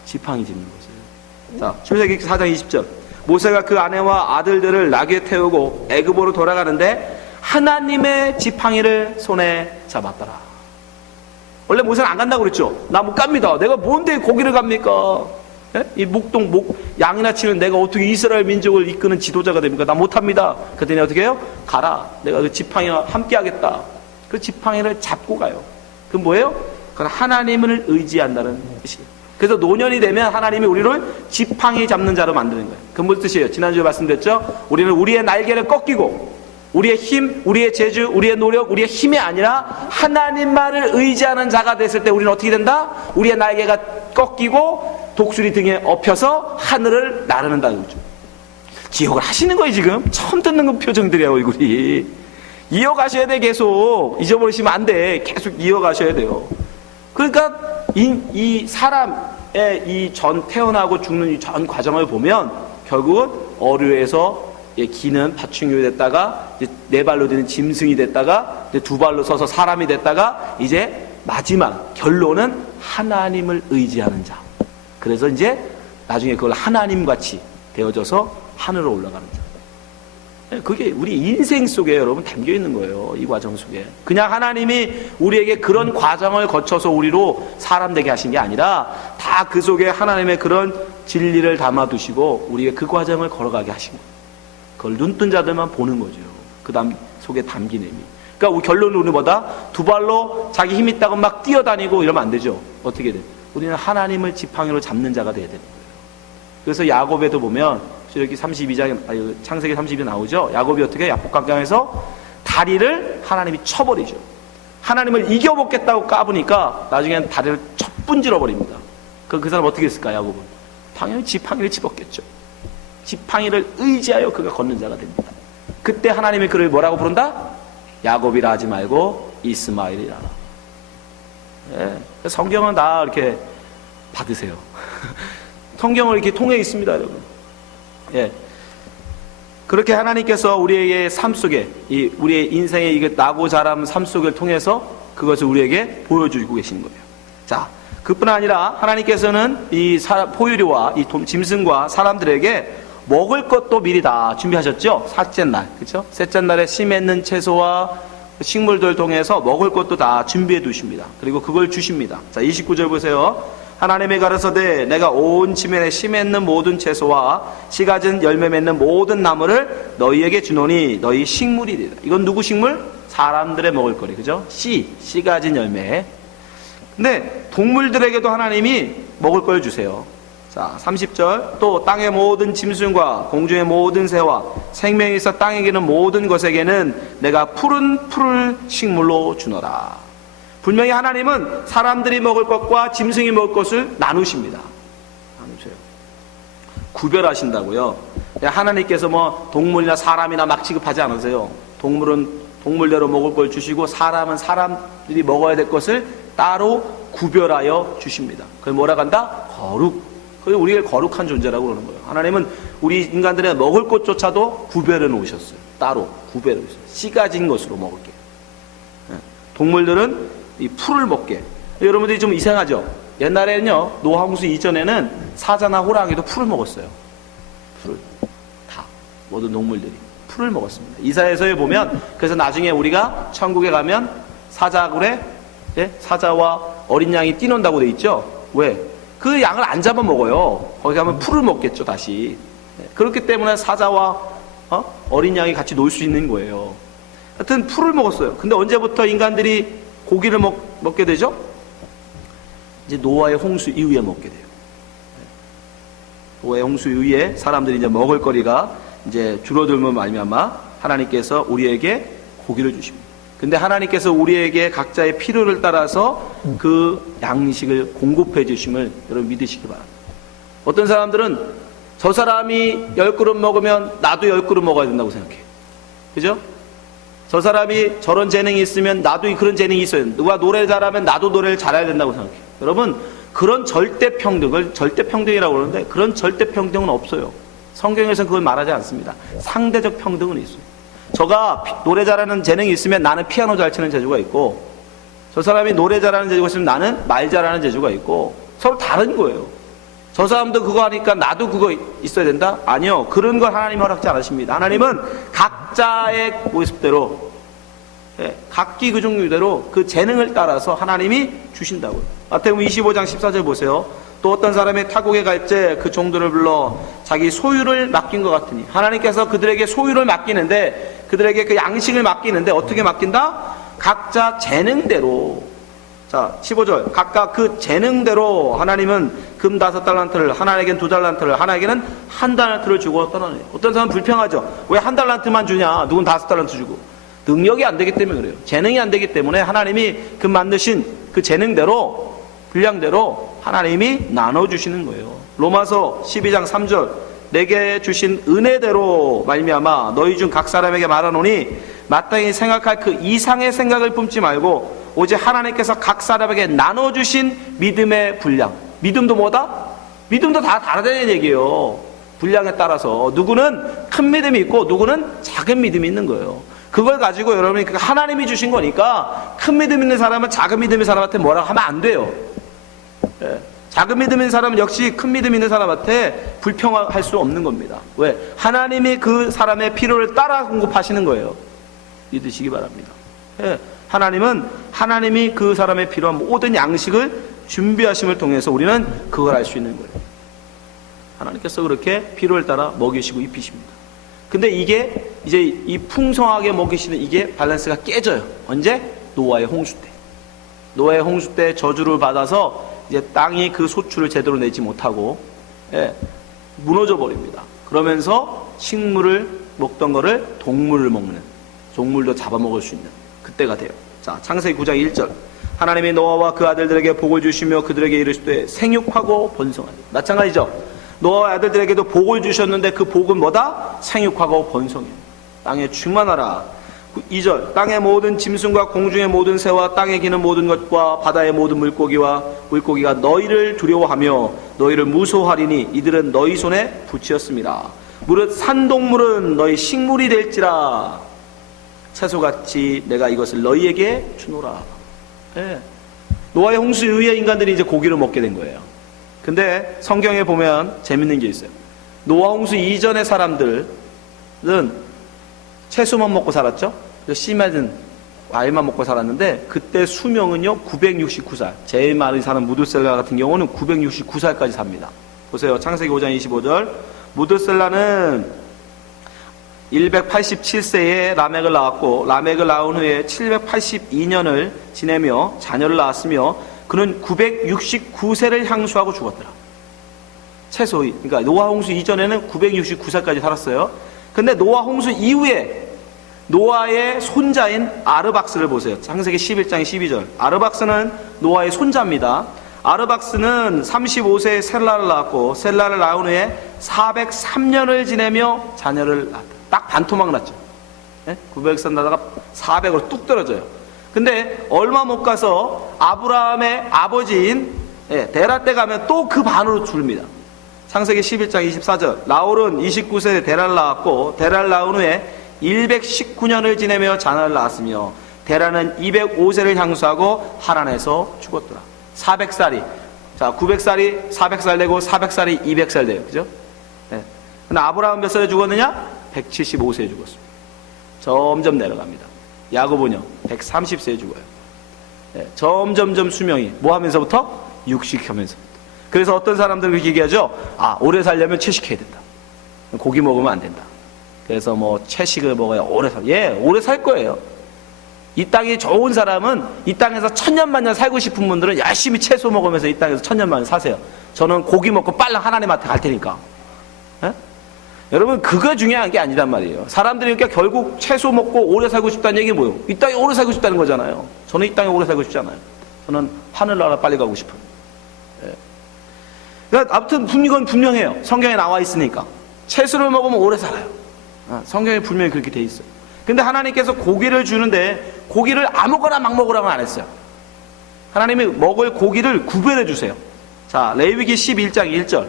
지팡이 짚는 것을. 자, 출애굽기 4장 20절. 모세가 그 아내와 아들들을 나귀에 태우고 애굽으로 돌아가는데 하나님의 지팡이를 손에 잡았더라. 원래 모세는 안 간다고 그랬죠. 나 못 갑니다. 내가 뭔데 거기를 갑니까? 예? 이 양이나 치는 내가 어떻게 이스라엘 민족을 이끄는 지도자가 됩니까? 나 못합니다. 그랬더니 어떻게 해요? 가라. 내가 그 지팡이와 함께 하겠다. 그 지팡이를 잡고 가요. 그건 뭐예요? 그건 하나님을 의지한다는 뜻이에요. 그래서 노년이 되면 하나님이 우리를 지팡이 잡는 자로 만드는 거예요. 그건 무슨 뜻이에요? 지난주에 말씀드렸죠? 우리는 우리의 날개를 꺾이고 우리의 힘, 우리의 재주, 우리의 노력, 우리의 힘이 아니라 하나님만을 의지하는 자가 됐을 때 우리는 어떻게 된다? 우리의 날개가 꺾이고 독수리 등에 엎혀서 하늘을 나르는다는 거죠. 기억을 하시는 거예요 지금? 처음 듣는 그 표정들이야 얼굴이. 이어가셔야 돼. 계속 잊어버리시면 안 돼. 계속 이어가셔야 돼요. 그러니까 이 사람의 이 전 태어나고 죽는 이 전 과정을 보면 결국은 어류에서 기는 파충류가 됐다가 이제 네 발로 되는 짐승이 됐다가 이제 두 발로 서서 사람이 됐다가 이제 마지막 결론은 하나님을 의지하는 자. 그래서 이제 나중에 그걸 하나님같이 되어져서 하늘로 올라가는 자. 그게 우리 인생 속에 여러분 담겨 있는 거예요. 이 과정 속에. 그냥 하나님이 우리에게 그런 과정을 거쳐서 우리로 사람 되게 하신 게 아니라 다 그 속에 하나님의 그런 진리를 담아두시고 우리에게 그 과정을 걸어가게 하신 거예요. 그걸 눈뜬 자들만 보는 거죠. 그 다음 속에 담긴 의미. 그러니까 우리 결론은 우리보다 두 발로 자기 힘 있다고 막 뛰어다니고 이러면 안 되죠. 어떻게 돼? 우리는 하나님을 지팡이로 잡는 자가 돼야 되는 거예요. 그래서 야곱에도 보면 여기 32장 창세기 32에 나오죠. 야곱이 어떻게 야복강강에서 다리를 하나님이 쳐버리죠. 하나님을 이겨먹겠다고 까부니까 나중에는 다리를 척분질러 버립니다. 그 사람 어떻게 했을까? 야곱은 당연히 지팡이를 집었겠죠. 지팡이를 의지하여 그가 걷는 자가 됩니다. 그때 하나님이 그를 뭐라고 부른다? 야곱이라 하지 말고 이스마엘이라. 예, 성경은 다 이렇게 받으세요. 성경을 이렇게 통해 있습니다, 여러분. 예, 그렇게 하나님께서 우리에게 삶 속에 우리의 인생의 이게 나고 자란 삶 속을 통해서 그것을 우리에게 보여주고 계시는 거예요. 자, 그뿐 아니라 하나님께서는 이 포유류와 이 짐승과 사람들에게 먹을 것도 미리 다 준비하셨죠? 셋째 날, 그렇죠? 셋째 날에 씨 맺는 채소와 식물들 통해서 먹을 것도 다 준비해 두십니다. 그리고 그걸 주십니다. 자, 29절 보세요. 하나님이 가라사대 내가 온 지면에 씨 맺는 모든 채소와 씨 가진 열매 맺는 모든 나무를 너희에게 주노니 너희 식물이리라. 이건 누구 식물? 사람들의 먹을 거리, 그죠? 씨 가진 열매. 근데 동물들에게도 하나님이 먹을 걸 주세요. 자, 30절 또 땅의 모든 짐승과 공중의 모든 새와 생명이 있어 땅에 기는 모든 것에게는 내가 푸른 풀을 식물로 주노라. 분명히 하나님은 사람들이 먹을 것과 짐승이 먹을 것을 나누십니다. 나누세요. 구별하신다고요. 하나님께서 뭐 동물이나 사람이나 막 취급하지 않으세요. 동물은 동물대로 먹을 걸 주시고 사람은 사람들이 먹어야 될 것을 따로 구별하여 주십니다. 그걸 뭐라고 한다? 거룩. 그게 우리가 거룩한 존재라고 그러는 거예요. 하나님은 우리 인간들의 먹을 것조차도 구별해 놓으셨어요. 따로 구별해 놓으셨어요. 씨 가진 것으로 먹을게. 동물들은 이 풀을 먹게. 여러분들이 좀 이상하죠? 옛날에는요, 노하우스 이전에는 사자나 호랑이도 풀을 먹었어요. 풀을. 다. 모든 동물들이 풀을 먹었습니다. 이사야서에 보면, 그래서 나중에 우리가 천국에 가면 사자굴에, 사자와 어린 양이 뛰논다고 돼 있죠? 왜? 그 양을 안 잡아먹어요. 거기 가면 풀을 먹겠죠, 다시. 그렇기 때문에 사자와 어린 양이 같이 놀 수 있는 거예요. 하여튼 풀을 먹었어요. 근데 언제부터 인간들이 고기를 먹게 되죠? 이제 노아의 홍수 이후에 먹게 돼요. 노아의 홍수 이후에 사람들이 이제 먹을 거리가 이제 줄어들면 말미암아 하나님께서 우리에게 고기를 주십니다. 근데 하나님께서 우리에게 각자의 필요를 따라서 그 양식을 공급해 주심을 여러분 믿으시기 바랍니다. 어떤 사람들은 저 사람이 10그릇 먹으면 나도 10그릇 먹어야 된다고 생각해요. 그죠? 저 사람이 저런 재능이 있으면 나도 그런 재능이 있어요. 누가 노래 잘하면 나도 노래를 잘해야 된다고 생각해요. 여러분, 그런 절대평등을 절대평등이라고 그러는데 그런 절대평등은 없어요. 성경에서는 그걸 말하지 않습니다. 상대적 평등은 있어요. 저가 노래 잘하는 재능이 있으면 나는 피아노 잘 치는 재주가 있고, 저 사람이 노래 잘하는 재주가 있으면 나는 말 잘하는 재주가 있고, 서로 다른 거예요. 저 사람도 그거 하니까 나도 그거 있어야 된다? 아니요. 그런 걸 하나님 허락지 않으십니다. 하나님은 각자의 모습대로, 각기 그 종류대로 그 재능을 따라서 하나님이 주신다고요. 마태복음 25장 14절 보세요. 또 어떤 사람이 타국에 갈 때 그 종들을 불러 자기 소유를 맡긴 것 같으니, 하나님께서 그들에게 소유를 맡기는데, 그들에게 그 양식을 맡기는데 어떻게 맡긴다? 각자 재능대로. 자, 15절 각각 그 재능대로 하나님은 금 5달란트를, 하나에게는 2달란트를, 하나에게는 1달란트를 주고 떠나네요. 어떤 사람은 불평하죠. 왜 1달란트만 주냐? 누군 5달란트 주고. 능력이 안 되기 때문에 그래요. 재능이 안 되기 때문에 하나님이 그 만드신 그 재능대로, 분량대로 하나님이 나눠주시는 거예요. 로마서 12장 3절 내게 주신 은혜대로 말미암아 너희 중 각 사람에게 말하노니 마땅히 생각할 그 이상의 생각을 품지 말고 오직 하나님께서 각 사람에게 나눠주신 믿음의 분량. 믿음도 뭐다? 믿음도 다 다르다는 얘기예요. 분량에 따라서 누구는 큰 믿음이 있고 누구는 작은 믿음이 있는 거예요. 그걸 가지고 여러분이 하나님이 주신 거니까 큰 믿음 있는 사람은 작은 믿음 있는 사람한테 뭐라고 하면 안 돼요. 작은 믿음 있는 사람은 역시 큰 믿음 있는 사람한테 불평할 수 없는 겁니다. 왜? 하나님이 그 사람의 필요를 따라 공급하시는 거예요. 믿으시기 바랍니다. 하나님은 하나님이 그 사람의 필요한 모든 양식을 준비하심을 통해서 우리는 그걸 알 수 있는 거예요. 하나님께서 그렇게 필요를 따라 먹이시고 입히십니다. 근데 이게 이제 이 풍성하게 먹이시는 이게 밸런스가 깨져요. 언제? 노아의 홍수 때. 노아의 홍수 때 저주를 받아서 이제 땅이 그 소출을 제대로 내지 못하고 무너져 버립니다. 그러면서 식물을 먹던 거를 동물을 먹는, 동물도 잡아먹을 수 있는 그때가 돼요. 자, 창세기 9장 1절 하나님이 노아와 그 아들들에게 복을 주시며 그들에게 이르시되 생육하고 번성하니. 마찬가지죠. 노아와 아들들에게도 복을 주셨는데 그 복은 뭐다? 생육하고 번성해. 땅에 충만하라. 2절 땅의 모든 짐승과 공중의 모든 새와 땅에 기는 모든 것과 바다의 모든 물고기가 너희를 두려워하며 너희를 무소하리니 이들은 너희 손에 붙이었습니다. 무릇 산동물은 너희 식물이 될지라 채소같이 내가 이것을 너희에게 주노라. 노아의 홍수 이후에 인간들이 이제 고기를 먹게 된 거예요. 근데 성경에 보면 재밌는 게 있어요. 노아 홍수 이전의 사람들은 채소만 먹고 살았죠. 씨 맺은 과일만 먹고 살았는데 그때 수명은요 969살. 제일 많이 사는 무드셀라 같은 경우는 969살까지 삽니다. 보세요. 창세기 5장 25절. 무드셀라는 187세에 라멕을 낳았고 라멕을 낳은 후에 782년을 지내며 자녀를 낳았으며 그는 969세를 향수하고 죽었더라. 최소히. 그러니까 노아 홍수 이전에는 969살까지 살았어요. 근데 노아 홍수 이후에 노아의 손자인 아르박스를 보세요. 창세기 11장 12절. 아르박스는 노아의 손자입니다. 아르박스는 35세에 셀라를 낳았고 셀라를 낳은 후에 403년을 지내며 자녀를 낳았다. 딱 반토막 났죠. 900살 나다가 400으로 뚝 떨어져요. 근데 얼마 못 가서 아브라함의 아버지인 데라 때 가면 또 그 반으로 줄입니다. 창세기 11장 24절. 라울은 29세에 데라를 낳았고 데라를 낳은 후에 119년을 지내며 자녀를 낳았으며 데라는 205세를 향수하고 하란에서 죽었더라. 400살이 자 900살이 400살 되고 400살이 200살 돼요. 그죠? 근데 아브라함 몇 살에 죽었느냐? 175세에 죽었습니다. 점점 내려갑니다. 야고보는요 130세에 죽어요. 점점점 수명이 뭐 하면서부터? 육식하면서부터. 그래서 어떤 사람들은 그렇게 얘기하죠. 아, 오래 살려면 채식해야 된다. 고기 먹으면 안 된다. 그래서 뭐 채식을 먹어야 오래 살. 오래 살 거예요. 이 땅이 좋은 사람은 이 땅에서 천년만년 살고 싶은 분들은 열심히 채소 먹으면서 이 땅에서 천년만년 사세요. 저는 고기 먹고 빨랑 하나님한테 갈 테니까. 여러분 그거 중요한 게 아니란 말이에요. 사람들이 그러니까 결국 채소 먹고 오래 살고 싶다는 얘기는 뭐예요? 이 땅에 오래 살고 싶다는 거잖아요. 저는 이 땅에 오래 살고 싶지 않아요. 저는 하늘나라 빨리 가고 싶어요. 그러니까 아무튼 이건 분명해요. 성경에 나와 있으니까. 채소를 먹으면 오래 살아요. 성경에 분명히 그렇게 돼 있어요. 근데 하나님께서 고기를 주는데 고기를 아무거나 막 먹으라고는 안 했어요. 하나님이 먹을 고기를 구별해 주세요. 자, 레위기 11장 1절.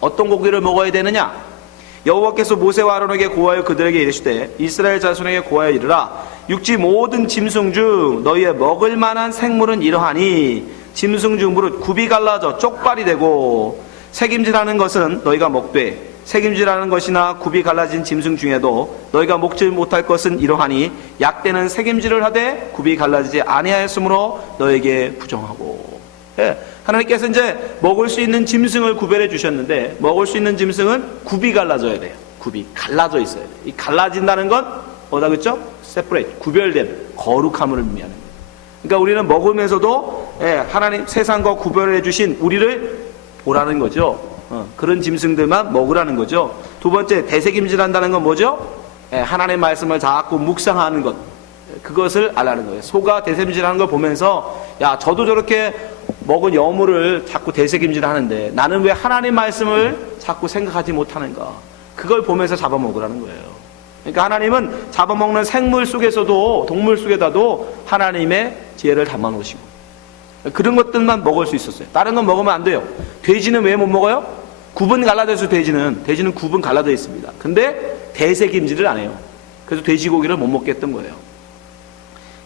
어떤 고기를 먹어야 되느냐? 여호와께서 모세와 아론에게 고하여 그들에게 이르시되 이스라엘 자손에게 고하여 이르라. 육지 모든 짐승 중 너희의 먹을 만한 생물은 이러하니 짐승 중 무릇 굽이 갈라져 쪽발이 되고 색임질하는 것은 너희가 먹되 색임질하는 것이나 굽이 갈라진 짐승 중에도 너희가 먹지 못할 것은 이러하니 약대는 색임질을 하되 굽이 갈라지지 아니하였으므로 너에게 부정하고. 하나님께서 이제 먹을 수 있는 짐승을 구별해 주셨는데 먹을 수 있는 짐승은 굽이 갈라져야 돼요. 굽이 갈라져 있어야 돼요. 이 갈라진다는 건 뭐다 그랬죠? separate, 구별된 거룩함을 의미하는 거예요. 그러니까 우리는 먹으면서도 하나님 세상과 구별해 주신 우리를 보라는 거죠. 그런 짐승들만 먹으라는 거죠. 두 번째, 대색임질한다는 건 뭐죠? 하나님의 말씀을 자꾸 묵상하는 것. 그것을 알라는 거예요. 소가 대색임질하는 걸 보면서 야, 저도 저렇게 먹은 여물을 자꾸 대색임질하는데 나는 왜 하나님 말씀을 자꾸 생각하지 못하는가? 그걸 보면서 잡아먹으라는 거예요. 그러니까 하나님은 잡아먹는 생물 속에서도 동물 속에다도 하나님의 지혜를 담아놓으시고 그런 것들만 먹을 수 있었어요. 다른 건 먹으면 안 돼요. 돼지는 왜 못 먹어요? 굽은 갈라져서 돼지는 굽은 갈라져 있습니다. 근데 대색임질을 안 해요. 그래서 돼지고기를 못 먹게 했던 거예요.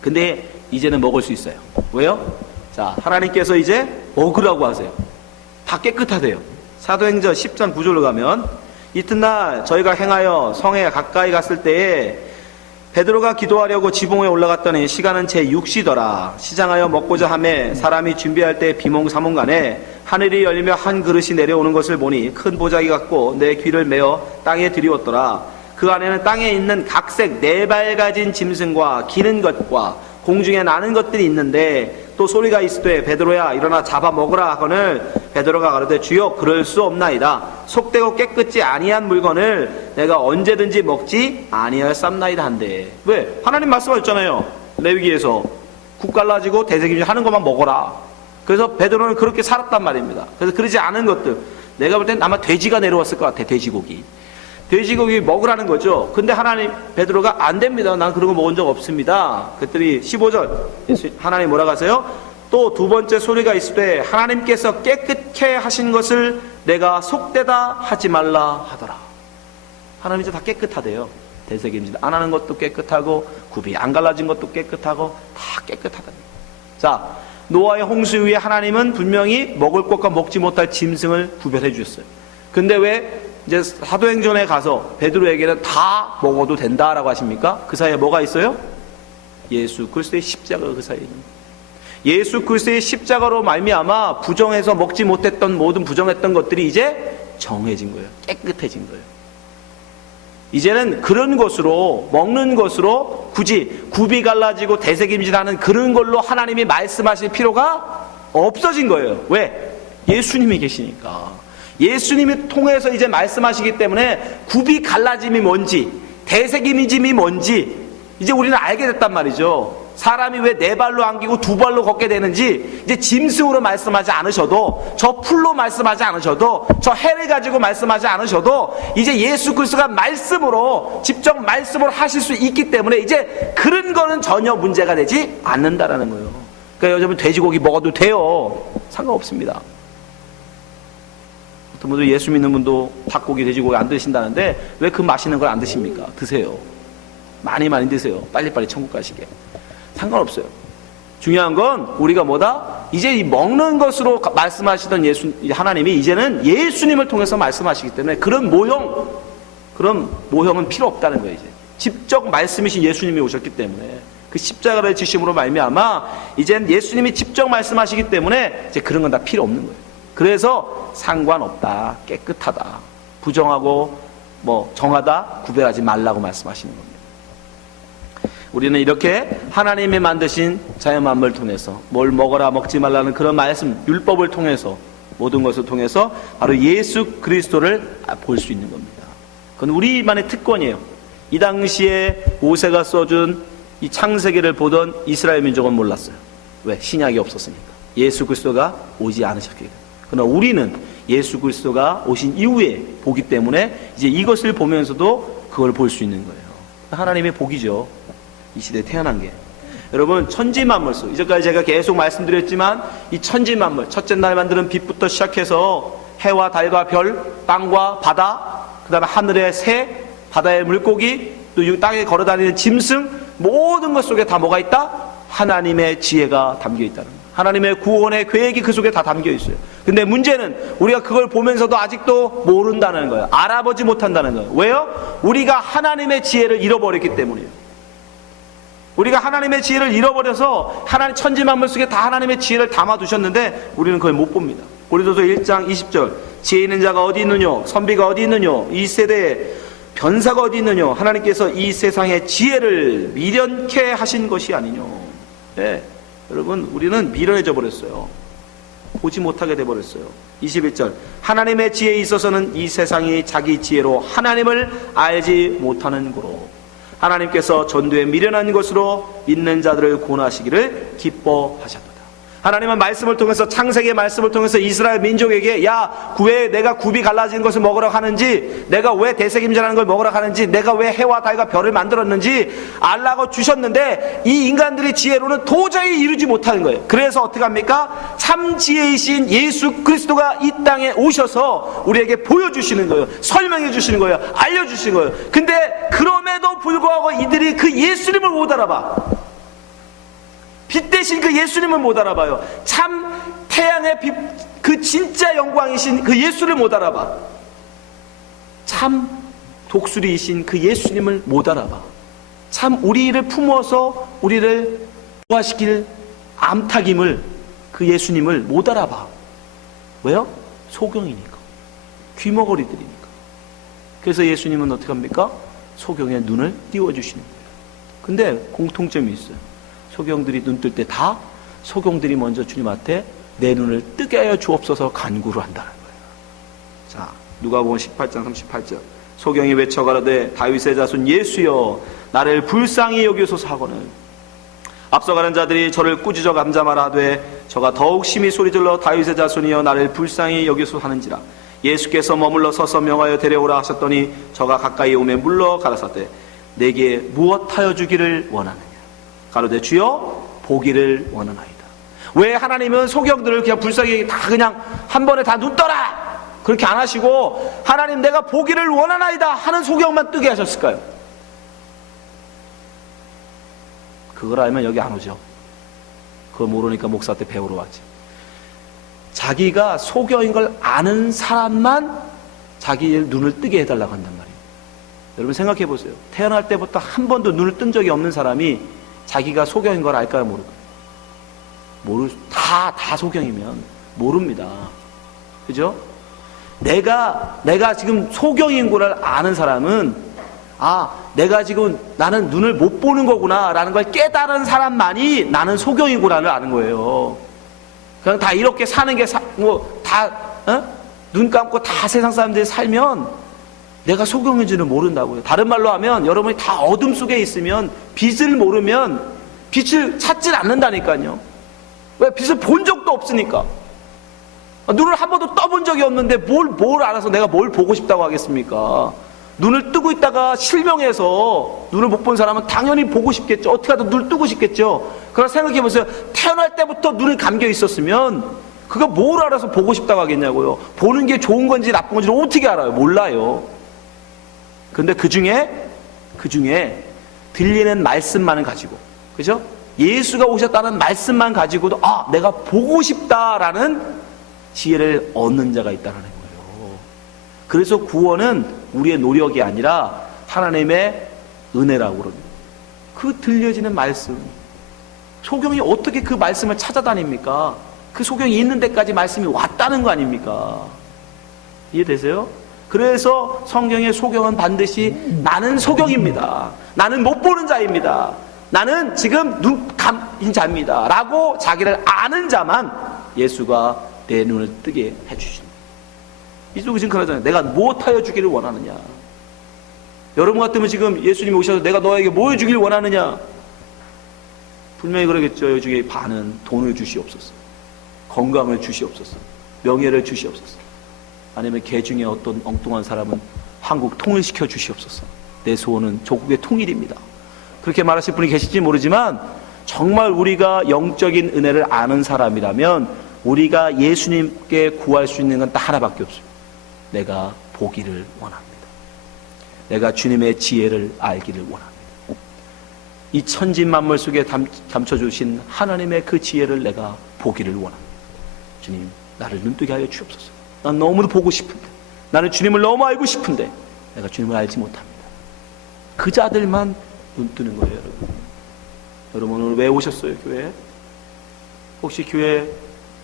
근데 이제는 먹을 수 있어요. 왜요? 자, 하나님께서 이제 먹으라고 하세요. 다 깨끗하대요. 사도행전 10장 9절로 가면 이튿날 저희가 행하여 성에 가까이 갔을 때에 베드로가 기도하려고 지붕에 올라갔더니 시간은 제 6시더라. 시장하여 먹고자 하매 사람이 준비할 때 비몽사몽간에 하늘이 열리며 한 그릇이 내려오는 것을 보니 큰 보자기 같고 내 귀를 메어 땅에 들이웠더라. 그 안에는 땅에 있는 각색 4발 가진 짐승과 기는 것과 공중에 나는 것들이 있는데 또 소리가 있으되 베드로야 일어나 잡아 먹으라 하거늘 베드로가 가로되 주여 그럴 수 없나이다. 속되고 깨끗지 아니한 물건을 내가 언제든지 먹지 아니하였삼나이다 한데. 왜? 하나님 말씀하셨잖아요. 레위기에서 국 갈라지고 대색임질 하는 것만 먹어라. 그래서 베드로는 그렇게 살았단 말입니다. 그래서 그러지 않은 것들, 내가 볼 땐 아마 돼지가 내려왔을 것 같아. 돼지고기 먹으라는 거죠. 근데 하나님, 베드로가 안 됩니다. 난 그런 거 먹은 적 없습니다. 그랬더니 15절 하나님 뭐라고 하세요? 또 두 번째 소리가 있을 때 하나님께서 깨끗게 하신 것을 내가 속되다 하지 말라 하더라. 하나님 이제 다 깨끗하대요. 대색임질 안 하는 것도 깨끗하고 굽이 안 갈라진 것도 깨끗하고 다 깨끗하다. 자, 노아의 홍수 이후에 하나님은 분명히 먹을 것과 먹지 못할 짐승을 구별해 주셨어요. 근데 왜 이제 사도행전에 가서 베드로에게는 다 먹어도 된다라고 하십니까? 그 사이에 뭐가 있어요? 예수 그리스도의 십자가가 그 사이에 있는 거예요. 예수 그리스도의 십자가로 말미암아 부정해서 먹지 못했던 모든 부정했던 것들이 이제 정해진 거예요. 깨끗해진 거예요. 이제는 그런 것으로, 먹는 것으로 굳이 굽이 갈라지고 대색임질하는 그런 걸로 하나님이 말씀하실 필요가 없어진 거예요. 왜? 예수님이 계시니까. 예수님이 통해서 이제 말씀하시기 때문에 굽이 갈라짐이 뭔지, 대색임질이 뭔지 이제 우리는 알게 됐단 말이죠. 사람이 왜 네 발로 안기고 두 발로 걷게 되는지 이제 짐승으로 말씀하지 않으셔도, 저 풀로 말씀하지 않으셔도, 저 해를 가지고 말씀하지 않으셔도 이제 예수 그리스도가 말씀으로, 직접 말씀으로 하실 수 있기 때문에 이제 그런 거는 전혀 문제가 되지 않는다라는 거예요. 그러니까 요즘은 돼지고기 먹어도 돼요. 상관없습니다. 어떤 분들 예수 믿는 분도 닭고기, 돼지고기 안 드신다는데 왜 그 맛있는 걸 안 드십니까? 드세요. 많이 드세요. 빨리빨리 천국 가시게. 상관없어요. 중요한 건 우리가 뭐다? 이제 이 먹는 것으로 말씀하시던 하나님이 이제는 예수님을 통해서 말씀하시기 때문에 그런 모형은 필요 없다는 거예요. 이제 직접 말씀이신 예수님이 오셨기 때문에 그 십자가를 지심으로 말미암아 이젠 예수님이 직접 말씀하시기 때문에 이제 그런 건 다 필요 없는 거예요. 그래서 상관없다, 깨끗하다, 부정하고 정하다 구별하지 말라고 말씀하시는 겁니다. 우리는 이렇게 하나님이 만드신 자연만물을 통해서 뭘 먹어라 먹지 말라는 그런 말씀, 율법을 통해서, 모든 것을 통해서 바로 예수 그리스도를 볼 수 있는 겁니다. 그건 우리만의 특권이에요. 이 당시에 모세가 써준 이 창세기를 보던 이스라엘 민족은 몰랐어요. 왜? 신약이 없었으니까. 예수 그리스도가 오지 않으셨기 때문에. 그러나 우리는 예수 그리스도가 오신 이후에 보기 때문에 이제 이것을 보면서도 그걸 볼 수 있는 거예요. 하나님의 복이죠. 이 시대에 태어난 게. 여러분, 천지만물수, 이제까지 제가 계속 말씀드렸지만 이 천지만물, 첫째 날 만드는 빛부터 시작해서 해와 달과 별, 땅과 바다, 그 다음에 하늘의 새, 바다의 물고기, 또 땅에 걸어다니는 짐승, 모든 것 속에 다 뭐가 있다? 하나님의 지혜가 담겨 있다는 거예요. 하나님의 구원의 계획이 그 속에 다 담겨 있어요. 근데 문제는 우리가 그걸 보면서도 아직도 모른다는 거예요. 알아보지 못한다는 거예요. 왜요? 우리가 하나님의 지혜를 잃어버렸기 때문이에요. 우리가 하나님의 지혜를 잃어버려서 하나님 천지만물 속에 다 하나님의 지혜를 담아두셨는데 우리는 그걸 못 봅니다. 고린도서 1장 20절, 지혜 있는 자가 어디 있느냐, 선비가 어디 있느냐, 이 세대에 변사가 어디 있느냐, 하나님께서 이 세상의 지혜를 미련케 하신 것이 아니냐. 네, 여러분, 우리는 미련해져 버렸어요. 보지 못하게 돼버렸어요. 21절, 하나님의 지혜에 있어서는 이 세상이 자기 지혜로 하나님을 알지 못하는 고로 하나님께서 전도에 미련한 것으로 믿는 자들을 구원하시기를 기뻐하셨도다. 하나님은 말씀을 통해서, 창세기의 말씀을 통해서 이스라엘 민족에게, 야, 왜 내가 굽이 갈라진 것을 먹으라 하는지, 내가 왜 대색임질하는 걸 먹으라 하는지, 내가 왜 해와 달과 별을 만들었는지 알라고 주셨는데 이 인간들의 지혜로는 도저히 이루지 못하는 거예요. 그래서 어떻게 합니까? 참 지혜이신 예수 그리스도가 이 땅에 오셔서 우리에게 보여주시는 거예요. 설명해 주시는 거예요. 알려주시는 거예요. 근데 그럼에도 불구하고 이들이 그 예수님을 못 알아봐. 빛 대신 그 예수님을 못 알아봐요. 참 태양의 빛, 그 진짜 영광이신 그 예수를 못 알아봐. 참 독수리이신 그 예수님을 못 알아봐. 참 우리를 품어서 우리를 부활시킬 암탉임을, 그 예수님을 못 알아봐. 왜요? 소경이니까, 귀머거리들이니까. 그래서 예수님은 어떻게 합니까? 소경의 눈을 띄워주시는 거예요. 근데 공통점이 있어요. 소경들이 눈 뜰 때 다 소경들이 먼저 주님한테 내 눈을 뜨게 하여 주옵소서 간구를 한다는 거예요. 자, 누가복음 18장 38절, 소경이 외쳐 가로되 다윗의 자손 예수여 나를 불쌍히 여기소서 하거늘 앞서가는 자들이 저를 꾸짖어 감잠하라 하되 저가 더욱 심히 소리질러 다윗의 자손이여 나를 불쌍히 여기소서 하는지라. 예수께서 머물러 서서 명하여 데려오라 하셨더니 저가 가까이 오매 물러 가라사대 내게 무엇하여 주기를 원하느냐. 가로되 주여 보기를 원하나이다. 왜 하나님은 소경들을 그냥 불쌍히 다 그냥 한 번에 다 눈 떠라 그렇게 안 하시고 하나님 내가 보기를 원하나이다 하는 소경만 뜨게 하셨을까요? 그걸 알면 여기 안 오죠. 그거 모르니까 목사 때 배우러 왔지. 자기가 소경인 걸 아는 사람만 자기 눈을 뜨게 해달라고 한단 말이에요. 여러분 생각해 보세요. 태어날 때부터 한 번도 눈을 뜬 적이 없는 사람이 자기가 소경인 걸 알까요, 모를까요? 다 소경이면 모릅니다. 그죠? 내가 지금 소경인 걸 아는 사람은, 내가 지금 나는 눈을 못 보는 거구나 라는 걸 깨달은 사람만이 나는 소경이구나를 아는 거예요. 그냥 다 이렇게 사는 게 눈 감고 다 세상 사람들이 살면 내가 소경인지는 모른다고요. 다른 말로 하면 여러분이 다 어둠 속에 있으면 빛을 모르면 빛을 찾질 않는다니까요. 왜? 빛을 본 적도 없으니까. 눈을 한 번도 떠본 적이 없는데 뭘 알아서 내가 뭘 보고 싶다고 하겠습니까? 눈을 뜨고 있다가 실명해서 눈을 못 본 사람은 당연히 보고 싶겠죠. 어떻게 하든 눈을 뜨고 싶겠죠. 그러나 생각해 보세요. 태어날 때부터 눈이 감겨 있었으면 그거 뭘 알아서 보고 싶다고 하겠냐고요. 보는 게 좋은 건지 나쁜 건지를 어떻게 알아요? 몰라요. 근데 그 중에 들리는 말씀만을 가지고, 그죠? 예수가 오셨다는 말씀만 가지고도 내가 보고 싶다라는 지혜를 얻는 자가 있다는 거예요. 그래서 구원은 우리의 노력이 아니라 하나님의 은혜라고 그럽니다. 그 들려지는 말씀. 소경이 어떻게 그 말씀을 찾아다닙니까? 그 소경이 있는 데까지 말씀이 왔다는 거 아닙니까? 이해되세요? 그래서 성경의 소경은 반드시 나는 소경입니다. 나는 못 보는 자입니다. 나는 지금 눈 감인 자입니다. 라고 자기를 아는 자만 예수가 내 눈을 뜨게 해주십니다. 이쪽이 지금 그러잖아요. 내가 무엇하여 주기를 원하느냐. 여러분 같으면 지금 예수님이 오셔서 내가 너에게 뭐 해주기를 원하느냐. 분명히 그러겠죠. 여중에 반은 돈을 주시옵소서, 건강을 주시옵소서, 명예를 주시옵소서, 아니면 개 중에 어떤 엉뚱한 사람은 한국 통일시켜 주시옵소서. 내 소원은 조국의 통일입니다. 그렇게 말하실 분이 계실지 모르지만 정말 우리가 영적인 은혜를 아는 사람이라면 우리가 예수님께 구할 수 있는 건 딱 하나밖에 없어요. 내가 보기를 원합니다. 내가 주님의 지혜를 알기를 원합니다. 이 천지 만물 속에 감춰주신 하나님의 그 지혜를 내가 보기를 원합니다. 주님, 나를 눈뜨게 하여 주옵소서. 난 너무도 보고 싶은데, 나는 주님을 너무 알고 싶은데 내가 주님을 알지 못합니다. 그 자들만 눈 뜨는 거예요. 여러분 오늘 왜 오셨어요? 교회에? 혹시 교회에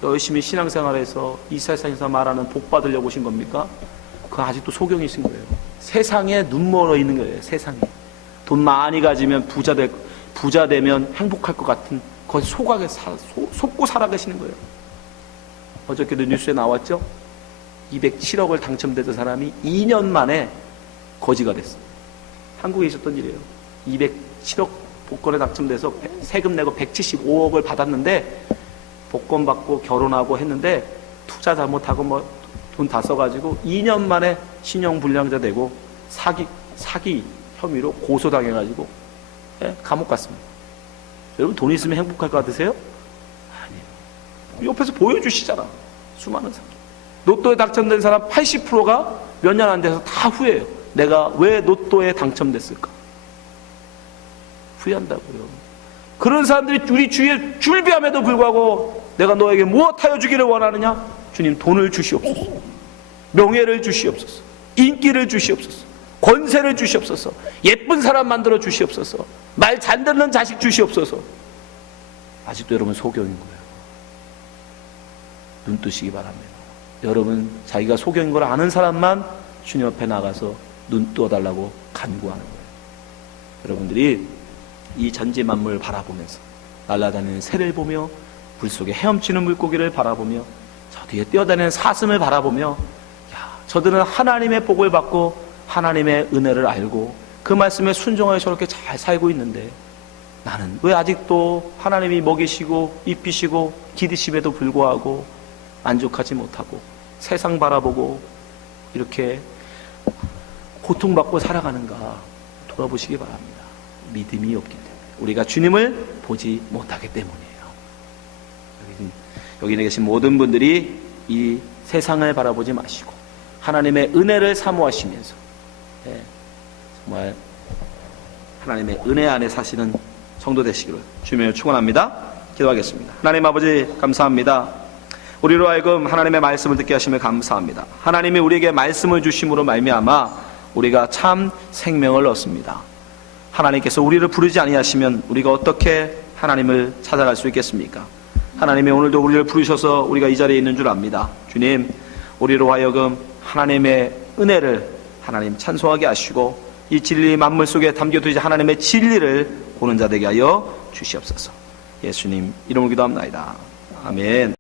열심히 신앙생활해서 이 세상에서 말하는 복 받으려고 오신 겁니까? 그건 아직도 소경이신 거예요. 세상에 눈 멀어 있는 거예요. 세상에 돈 많이 가지면 부자 되면 행복할 것 같은 거기 속고 살아가시는 거예요. 어저께도 뉴스에 나왔죠? 207억을 당첨되던 사람이 2년 만에 거지가 됐어요. 한국에 있었던 일이에요. 207억 복권에 당첨돼서 세금 내고 175억을 받았는데 복권 받고 결혼하고 했는데 투자 잘못하고 돈 다 써가지고 2년 만에 신용불량자 되고 사기 혐의로 고소당해가지고 감옥 갔습니다. 여러분 돈 있으면 행복할 것 같으세요? 아니에요. 옆에서 보여주시잖아. 수많은 사람. 로또에 당첨된 사람 80%가 몇 년 안 돼서 다 후회해요. 내가 왜 로또에 당첨됐을까? 후회한다고요. 그런 사람들이 우리 주위에 줄비함에도 불구하고 내가 너에게 무엇하여 주기를 원하느냐? 주님 돈을 주시옵소서, 명예를 주시옵소서, 인기를 주시옵소서, 권세를 주시옵소서, 예쁜 사람 만들어 주시옵소서, 말 잘 듣는 자식 주시옵소서. 아직도 여러분 소경인 거예요. 눈 뜨시기 바랍니다. 여러분 자기가 소경인 걸 아는 사람만 주님 앞에 나가서 눈 뜨어달라고 간구하는 거예요. 여러분들이 이 전지 만물을 바라보면서 날아다니는 새를 보며 불 속에 헤엄치는 물고기를 바라보며 저 뒤에 뛰어다니는 사슴을 바라보며 저들은 하나님의 복을 받고 하나님의 은혜를 알고 그 말씀에 순종하여 저렇게 잘 살고 있는데 나는 왜 아직도 하나님이 먹이시고 입히시고 기드심에도 불구하고 만족하지 못하고 세상 바라보고 이렇게 고통받고 살아가는가 돌아보시기 바랍니다. 믿음이 없기 때문에, 우리가 주님을 보지 못하기 때문이에요. 여기 계신 모든 분들이 이 세상을 바라보지 마시고 하나님의 은혜를 사모하시면서 정말 하나님의 은혜 안에 사시는 성도 되시기를 주님을 축원합니다. 기도하겠습니다. 하나님 아버지 감사합니다. 우리로 하여금 하나님의 말씀을 듣게 하심을 감사합니다. 하나님이 우리에게 말씀을 주심으로 말미암아 우리가 참 생명을 얻습니다. 하나님께서 우리를 부르지 아니하시면 우리가 어떻게 하나님을 찾아갈 수 있겠습니까? 하나님이 오늘도 우리를 부르셔서 우리가 이 자리에 있는 줄 압니다. 주님, 우리로 하여금 하나님의 은혜를 하나님 찬송하게 하시고 이 진리 만물 속에 담겨두지 하나님의 진리를 보는 자 되게 하여 주시옵소서. 예수님 이름으로 기도합나이다. 아멘.